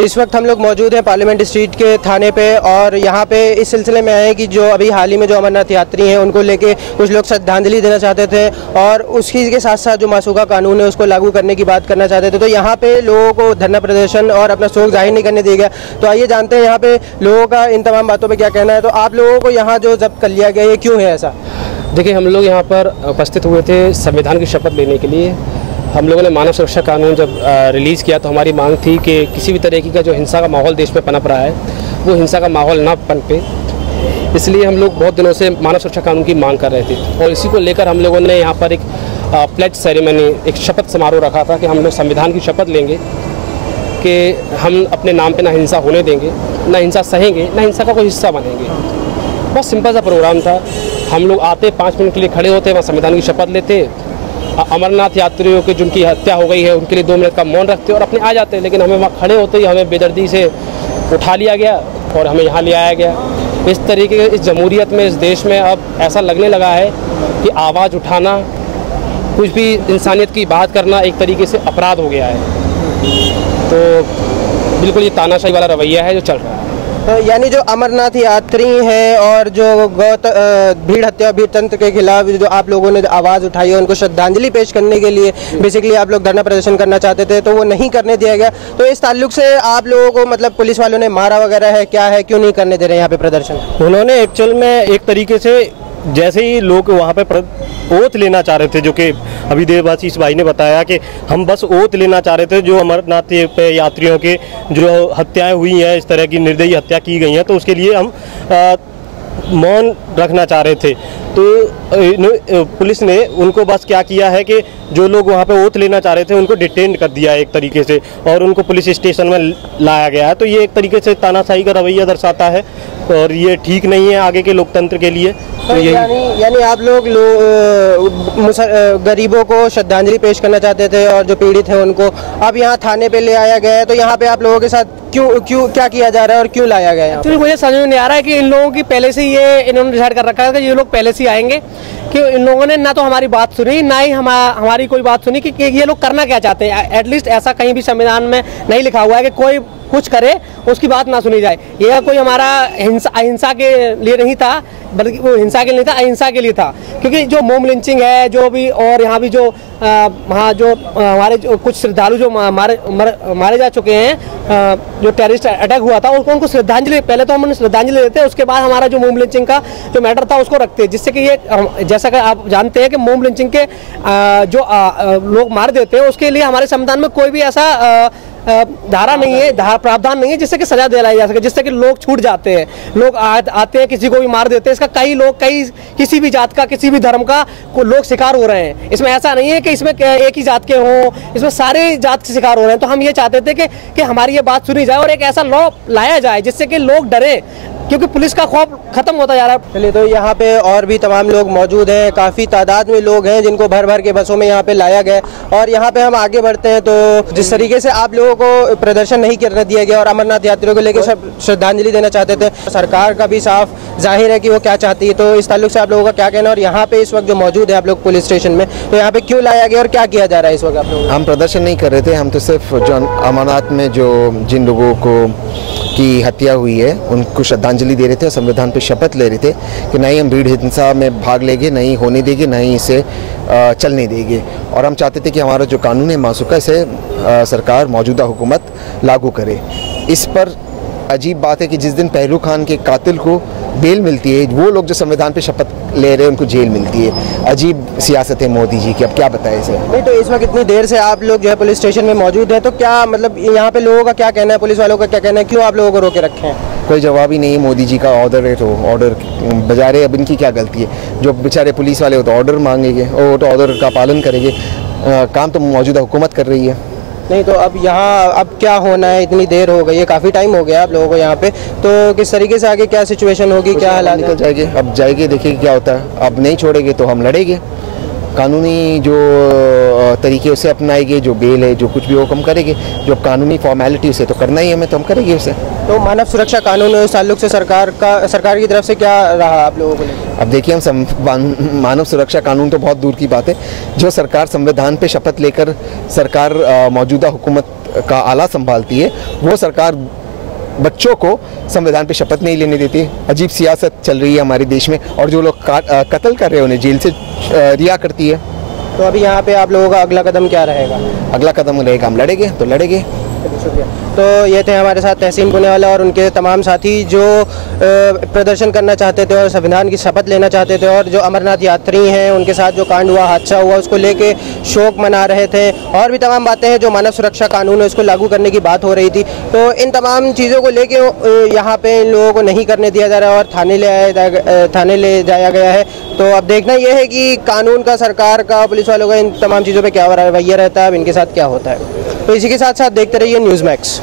इस वक्त हम लोग मौजूद हैं पार्लियामेंट स्ट्रीट के थाने पे और यहाँ पे इस सिलसिले में आए कि जो अभी हाल ही में जो अमरनाथ यात्री हैं उनको लेके कुछ लोग श्रद्धांजलि देना चाहते थे और उसकी के साथ साथ जो मासूका कानून है उसको लागू करने की बात करना चाहते थे। तो यहाँ पे लोगों को धरना प्रदर्शन और अपना शोक जाहिर नहीं करने दिया गया। तो आइए जानते हैं यहाँ पे लोगों का इन तमाम बातों पर क्या कहना है। तो आप लोगों को यहाँ जो जब्त कर लिया गया ये क्यों है ऐसा? देखिए, हम लोग यहाँ पर उपस्थित हुए थे संविधान की शपथ लेने के लिए। हम लोगों ने मानव सुरक्षा कानून जब रिलीज़ किया तो हमारी मांग थी कि किसी भी तरीके का जो हिंसा का माहौल देश में पनप रहा है वो हिंसा का माहौल ना पनपे, इसलिए हम लोग बहुत दिनों से मानव सुरक्षा कानून की मांग कर रहे थे। और इसी को लेकर हम लोगों ने यहाँ पर एक प्लेज सेरेमनी, एक शपथ समारोह रखा था कि हम लोग संविधान की शपथ लेंगे कि हम अपने नाम पे ना हिंसा होने देंगे, ना हिंसा सहेंगे, ना हिंसा का कोई हिस्सा बनेंगे। बहुत सिंपल सा प्रोग्राम था। हम लोग आते 5 मिनट के लिए खड़े होते, वहाँ संविधान की शपथ लेते, अमरनाथ यात्रियों की जिनकी हत्या हो गई है उनके लिए 2 मिनट का मौन रखते और अपने आ जाते। लेकिन हमें वहाँ खड़े होते ही हमें बेदर्दी से उठा लिया गया और हमें यहाँ ले आया गया। इस तरीके के इस जमहूरियत में, इस देश में अब ऐसा लगने लगा है कि आवाज़ उठाना, कुछ भी इंसानियत की बात करना एक तरीके से अपराध हो गया है। तो बिल्कुल ये तानाशाही वाला रवैया है जो चल रहा है। तो यानी जो अमरनाथ यात्री हैं और जो भीड़ हत्या भीड़ तंत्र के खिलाफ जो आप लोगों ने आवाज़ उठाई है उनको श्रद्धांजलि पेश करने के लिए बेसिकली आप लोग धरना प्रदर्शन करना चाहते थे, तो वो नहीं करने दिया गया। तो इस ताल्लुक से आप लोगों को मतलब पुलिस वालों ने मारा वगैरह है, क्या है, क्यों नहीं करने दे रहे यहाँ पे प्रदर्शन? उन्होंने एक्चुअल में एक तरीके से जैसे ही लोग वहाँ पे ओथ लेना चाह रहे थे, जो कि अभी देवाशीष भाई ने बताया कि हम बस ओथ लेना चाह रहे थे जो अमरनाथ पे यात्रियों के जो हत्याएं हुई हैं, इस तरह की निर्दयी हत्या की गई हैं, तो उसके लिए हम मौन रखना चाह रहे थे। तो पुलिस ने उनको बस क्या किया है कि जो लोग वहाँ पे ओथ लेना चाह रहे थे उनको डिटेन कर दिया है एक तरीके से और उनको पुलिस स्टेशन में लाया गया है। तो ये एक तरीके से तानाशाही का रवैया दर्शाता है और ये ठीक नहीं है आगे के लोकतंत्र के लिए। तो यानी आप लोग गरीबों को श्रद्धांजलि पेश करना चाहते थे और जो पीड़ित हैं उनको अब यहाँ थाने पे ले आया गया है। तो यहाँ पे आप लोगों के साथ क्यों क्या किया जा रहा है और क्यों लाया गया है? तो मुझे समझ में नहीं आ रहा है कि इन लोगों की पहले से ये इन्होंने डिसाइड कर रखा है कि ये लोग पहले से आएंगे, कि इन लोगों ने ना तो हमारी बात सुनी, ना ही हमारी कोई बात सुनी कि ये लोग करना क्या चाहते हैं। एटलीस्ट ऐसा कहीं भी संविधान में नहीं लिखा हुआ है कि कोई कुछ करे उसकी बात ना सुनी जाए। यह कोई हमारा अहिंसा के लिए नहीं था, बल्कि वो हिंसा के लिए नहीं था, अहिंसा के लिए था। क्योंकि जो मोम लिंचिंग है जो भी, और यहाँ भी जो वहाँ जो हमारे कुछ श्रद्धालु जो मारे जा चुके हैं, जो टेररिस्ट अटैक हुआ था उनको श्रद्धांजलि, पहले तो हम उन्हें श्रद्धांजलि देते हैं, उसके बाद हमारा जो मोम लिंचिंग का जो मैटर था उसको रखते हैं, जिससे कि ये जैसा कि आप जानते हैं कि मोम लिंचिंग के जो लोग मार देते हैं उसके लिए हमारे संविधान में कोई भी ऐसा धारा नहीं है, प्रावधान नहीं है जिससे कि सजा दिलाई जा सके, जिससे कि लोग छूट जाते हैं। लोग आते हैं, किसी को भी मार देते हैं। इसका कई किसी भी जात का, किसी भी धर्म का लोग शिकार हो रहे हैं। इसमें ऐसा नहीं है कि इसमें एक ही जात के हों, इसमें सारे जात के शिकार हो रहे हैं। तो हम ये चाहते थे कि हमारी ये बात सुनी जाए और एक ऐसा लॉ लाया जाए जिससे कि लोग डरे, क्योंकि पुलिस का खौफ खत्म होता जा रहा है। चलिए, तो यहाँ पे और भी तमाम लोग मौजूद हैं, काफ़ी तादाद में लोग हैं जिनको भर के बसों में यहाँ पे लाया गया। और यहाँ पे हम आगे बढ़ते हैं तो जिस तरीके से आप लोगों को प्रदर्शन नहीं करने दिया गया और अमरनाथ यात्रियों को लेकर श्रद्धांजलि देना चाहते थे, सरकार का भी साफ जाहिर है कि वो क्या चाहती है। तो इस ताल्लुक से आप लोगों का क्या कहना है? और यहाँ पे इस वक्त जो मौजूद है आप लोग पुलिस स्टेशन में, तो यहाँ पे क्यों लाया गया और क्या किया जा रहा है इस वक्त आप लोग? हम प्रदर्शन नहीं कर रहे थे, हम तो सिर्फ जो अमरनाथ में जिन लोगों को की हत्या हुई है उनको श्रद्धांजलि दे रहे थे और संविधान पे शपथ ले रहे थे कि नहीं हम भीड़ हिंसा में भाग लेंगे, नहीं होने देंगे, नहीं इसे चलने देंगे। और हम चाहते थे कि हमारा जो कानून है मासूका से सरकार मौजूदा हुकूमत लागू करे। इस पर अजीब बात है कि जिस दिन पहलू खान के कातिल को बेल मिलती है, वो लोग जो संविधान पे शपथ ले रहे हैं उनको जेल मिलती है। अजीब सियासत है मोदी जी की, अब क्या बताएं इसे। नहीं, तो इस वक्त इतनी देर से आप लोग जो है पुलिस स्टेशन में मौजूद हैं, तो क्या मतलब यहाँ पे लोगों का क्या कहना है, पुलिस वालों का क्या कहना है, क्यों आप लोगों को रोके रखे हैं? कोई जवाब ही नहीं है। मोदी जी का ऑर्डर है तो ऑर्डर बजा रहे, अब इनकी क्या गलती है? जो बेचारे पुलिस वाले हो तो ऑर्डर मांगेंगे और वो तो ऑर्डर का पालन करेंगे। काम तो मौजूदा हुकूमत कर रही है। नहीं, तो अब यहाँ अब क्या होना है? इतनी देर हो गई है, काफ़ी टाइम हो गया आप लोगों को यहाँ पे, तो किस तरीके से आगे क्या सिचुएशन होगी, क्या हालात निकल जाएंगे? अब जाएंगे, देखिए क्या होता है। अब नहीं छोड़ेंगे तो हम लड़ेंगे, कानूनी जो तरीके उसे अपनाएंगे, जो बेल है जो कुछ भी वो कम करेंगे, जो कानूनी फॉर्मेलिटी उसे तो करना ही हमें, तो हम करेंगे उसे। तो मानव सुरक्षा कानून उस ताल्लुक से सरकार की तरफ से क्या रहा आप लोगों को? अब देखिए, हम मानव सुरक्षा कानून तो बहुत दूर की बात है। जो सरकार संविधान पे शपथ लेकर सरकार मौजूदा हुकूमत का आला संभालती है, वो सरकार बच्चों को संविधान पे शपथ नहीं लेने देती। अजीब सियासत चल रही है हमारे देश में, और जो लोग कत्ल कर रहे हैं उन्हें जेल से रिहा करती है। तो अभी यहाँ पे आप लोगों का अगला कदम क्या रहेगा? अगला कदम रहेगा, हम लड़ेंगे तो लड़ेंगे। शुक्रिया। तो ये थे हमारे साथ तहसीन पुणेवाला और उनके तमाम साथी जो प्रदर्शन करना चाहते थे और संविधान की शपथ लेना चाहते थे, और जो अमरनाथ यात्री हैं उनके साथ जो कांड हुआ, हादसा हुआ, उसको लेके शोक मना रहे थे। और भी तमाम बातें हैं, जो मानव सुरक्षा कानून है उसको लागू करने की बात हो रही थी। तो इन तमाम चीज़ों को लेके यहाँ पे इन लोगों को नहीं करने दिया जा रहा है और थाने ले जाया गया है। तो अब देखना यह है कि कानून का, सरकार का, पुलिस वालों का इन तमाम चीज़ों पर क्या रवैया रहता है, अब इनके साथ क्या होता है। तो इसी के साथ साथ देखते रहिए न्यूज़ मैक्स।